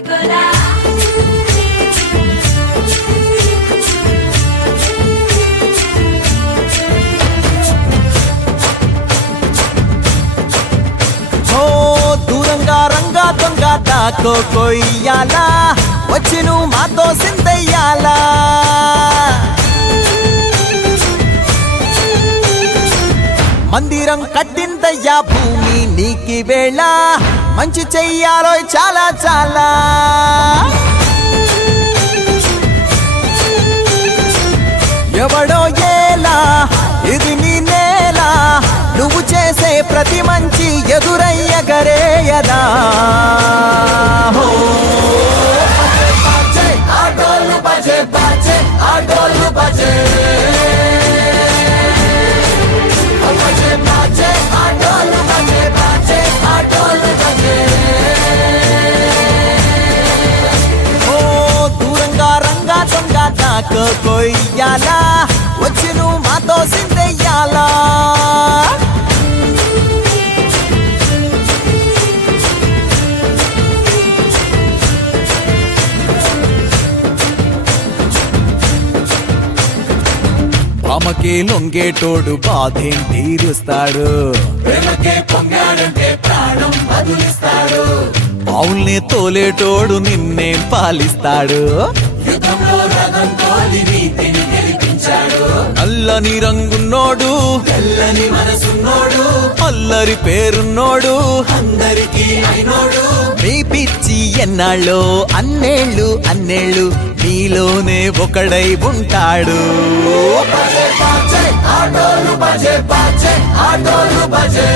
రసగుల్లా దూరంగా రంగా దొంగ దాకో కొయ్యాలా వచ్చి నువ్వు మాతో సిందయ్యాలా మందిరం కట్టిందయ్యా భూమి నీకి వేళ మంచి చెయ్యాలో చాలా చాలా ఎవడో ఏలా ఇది నీ నేల నువ్వు చేసే ప్రతి మంచి ఎదురయ్యగరేయదా ఆటోలు బజే బజే ఆటోలు బజే దూరంగా రంగా దొంగ దాకో కొయ్యాలా వచ్చి నువ్వు మాతో సిందెయ్యాలా ఆమెకే లొంగేటోడు బాధేం తీరుస్తాడు అవుల్ని తోలేటోడు నిన్నేం పాలిస్తాడు నల్లని రంగున్నోడు తెల్లని మనసున్నోడు అల్లరి పేరున్నోడు అందరికీ అయినోడు మీ పిచ్చి ఎన్నాళ్ళో అన్నేళ్ళు అన్నేళ్ళు నీలోనే ఒకడై ఉంటాడు ఆటోలు బజే బజే ఆటోలు బజే